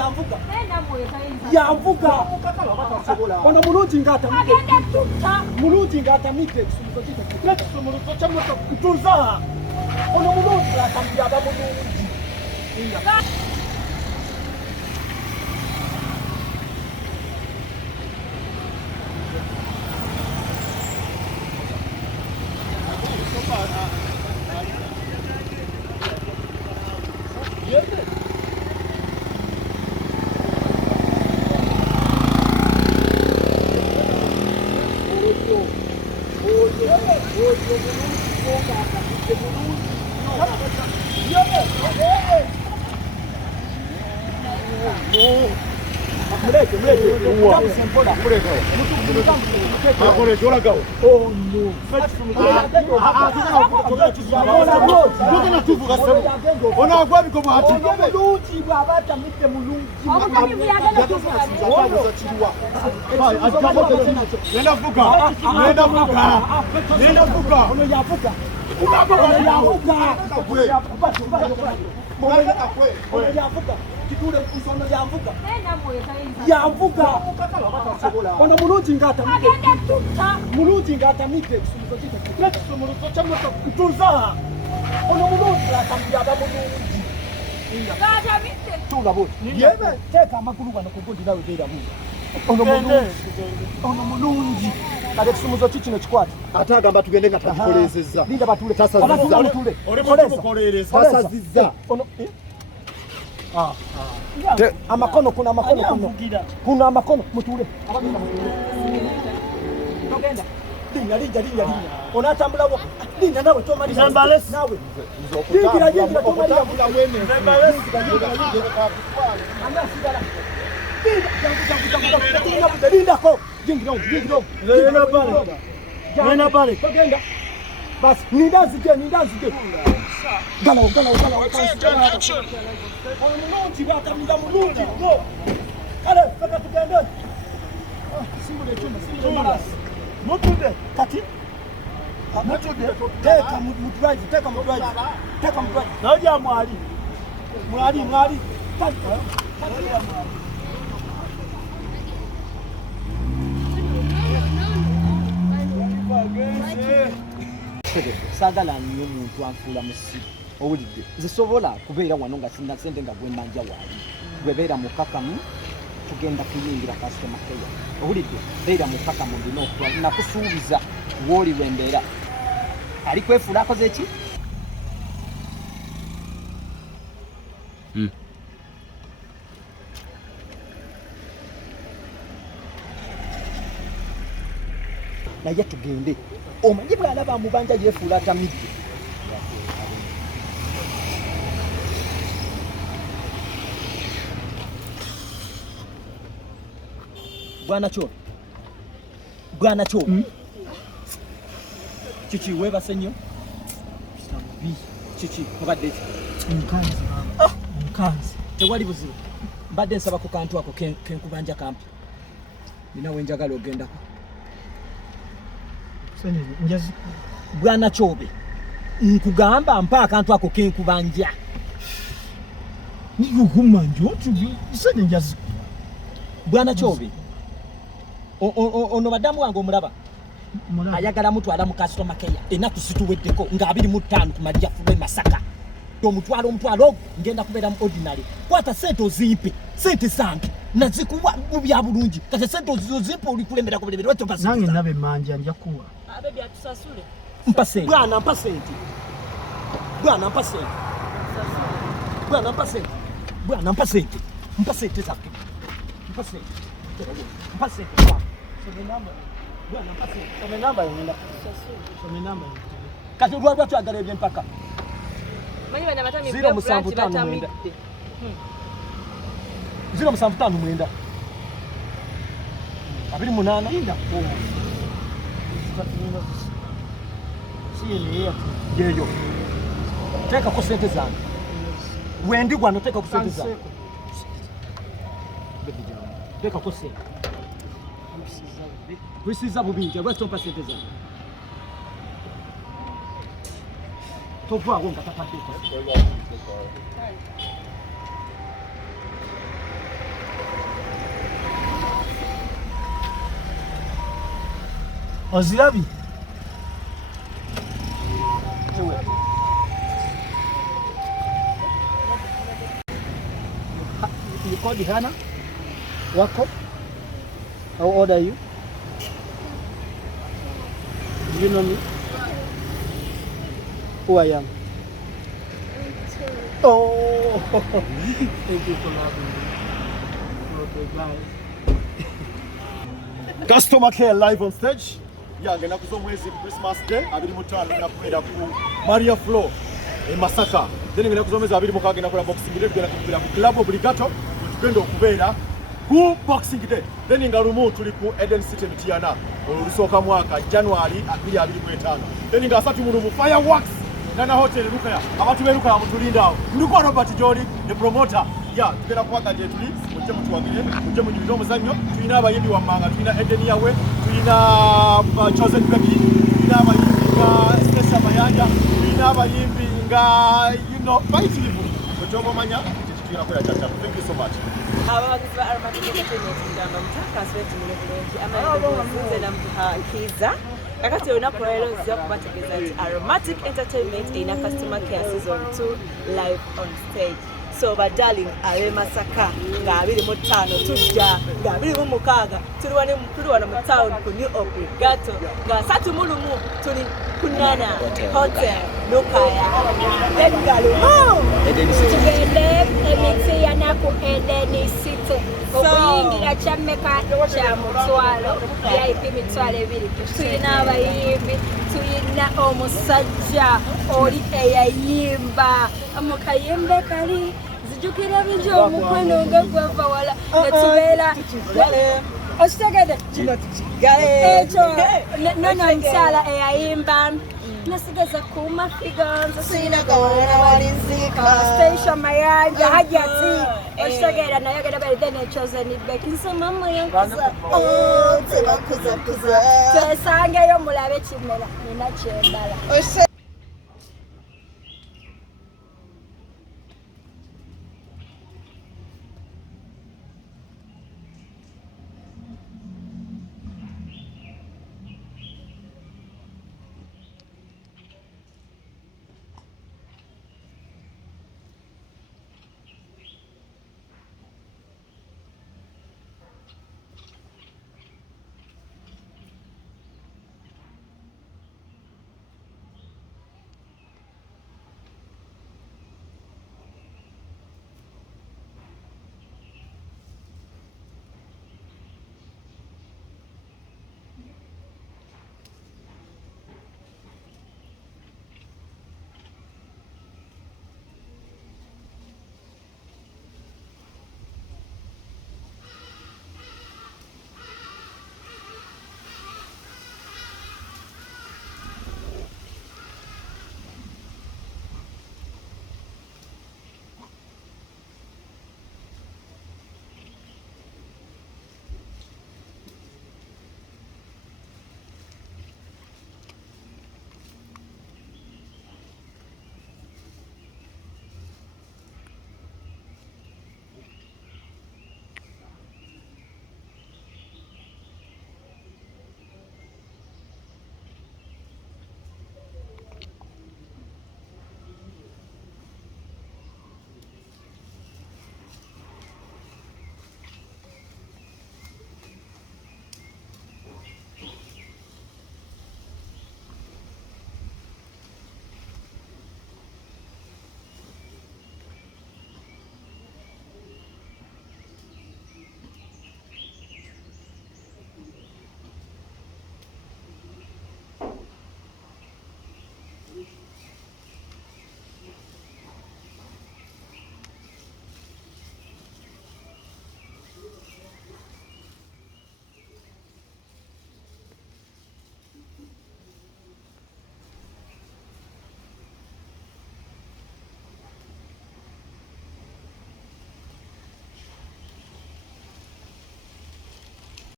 yamvuga. Yamvuga. Ono mulungi ngata. Agenda tutta. Mulungi ngata mite kisumuzo kite. Kisumuzo kyamuto kutuza. Ono mulungi ngata mbyaba mulungi. Yamvuga. Ono mulungi ngata. Agenda tutta. Mulungi ngata mite kisumuzo kite. Kisumuzo kyamuto kutuza. Ono mulungi ngata mbyaba mulungi. Gata mite. Tula boti. Yebe teka amakulu gano kugundi nawe beera buga. Ono mulungi. Ono mulungi. Kale kisumuzo kino kikwate. Ate agamba tugende nga takikolezezza. Linda batule tasazizza. Tasazizza. Ono amakono kuna amakono kuno. Kuna amakono mutule. Togenda. Linda. Onatambula wo. Linda nawe tomaliza. Nawe. Jingira tomaliza wene. Anda sigala. Linda ko. Jingira. Nena pale. Togenda. Basi nindazi. Gala. Action. Mulungi bakamira mulungi. Kale faka tugende. Simule chuma. Mutude kati. Mutude. Teka mudrive. Naja mwali. Kati. Sagala nnyo omuntu anfuula musiru. Owulidde zisobola kubeera wano nga sina ssente nga gwemmanja waali gwebeera mukakamu tugenda kuyingira kasitoma keya. Owulidde beera mukakamu ndina okuba nakusuubiza wooli wembeera ali kwefuula akoze eki naye tugende omanyi bw'alaba amubanja yeefuula atamidde. Bwana Kyobe. Chichi webase nnyo. Chichi mubadde eki? Nkanzi. Tewali buzibu. Mbadde nsaba ku kantu ako kenkubanja kampi. Nina wenjagala ogendako. Bwana Kyobe. Nkugamba mpa akantu ako kenkubanja. Nikukumanja otubi sene njazi. Bwana Kyobe. Ono badamu wange omulaba ayagala mutwala mu customer care ennaku situweddeko nga 25 ku Maria Fube Masaka omutwalo ngenda kubeera mu ordinary kwata sente ozimpe sente zange nazikuwa mu bya bulungi kati sente ozimpe oli kulembera ku bulebere weto basi nange nabe manja nja kuwa abebi atusasule mpa sente bwana mpa sente zake mpa sente kati olwalwa twagala ebyempaka manyi bana batami 075 075 28 inda yeyo teka ko sente zange wendi gwano teka ko sente zange teka ko sente Precisa bubinja lwaki tompa sente zange tovaawo nga tataddeko Ozirabi. You called Hannah? Wako? How old are you? Do you know me? Who I am? Oh, thank you for having me. Okay, bye. Customer care live on stage. Ngenda kuzomwezi Christmas Day 25 ngenda kubeera ku Maria Flow e Masaka. Then ngenda kuzomwezi 26 ngenda kola boxing day ngenda kubeera ku Club Obligato tugenda okubeera ku boxing day. Then ngalumu tuli ku Eden City Mtiana olusooka mwaka January 2025. Then nga 3 mu fireworks Nana Hotel Lukaya. Abantu be Lukaya mutulinda awo. Ndiko Robert Joli the promoter. Tugenda kuwaga gye tuli mujje mutuwagire mujje munyumire omuzannyo. Tulina abayimbi wammanga, tulina Eden yawe, tulina Chosen Baby, tulina abayimbi nga Stesa Mayanja, tulina abayimbi nga bayitirivu okyobamanya tekituyina kola kyatamu. Thank you so much. Abawagizi ba Aromatic Entertainment ngamba mutakazi wetumire bulungi amaze namuhakiza kakati olunaku leero nzija kubategeeza nti Aromatic Entertainment erina customer care season 2 live on stage. So darling abe Masaka nga 25 tujja nga 26 tuli wano mu town ku New Obligato nga 3 tuli kunana hotel Lukaya Bengalumu tugende emiti ya naku Eden City okuyingira kyammeka kya mutwalo VIP mitwalo 2 tulina abayimbi tulina omusajja oli eyayimba mukayimbe kali zijukira bingi omukwano nga gwava wala netubeera okitegede kino tukigale ekyo nono omukyala eyayimba nasigaza kuuma figanza sina gawala walizika station mayanja hajati okitegera naye agenda bali then Chosen Baby nso mama yankuza tebakuza twesangeyo mulabe kimera nina kyendala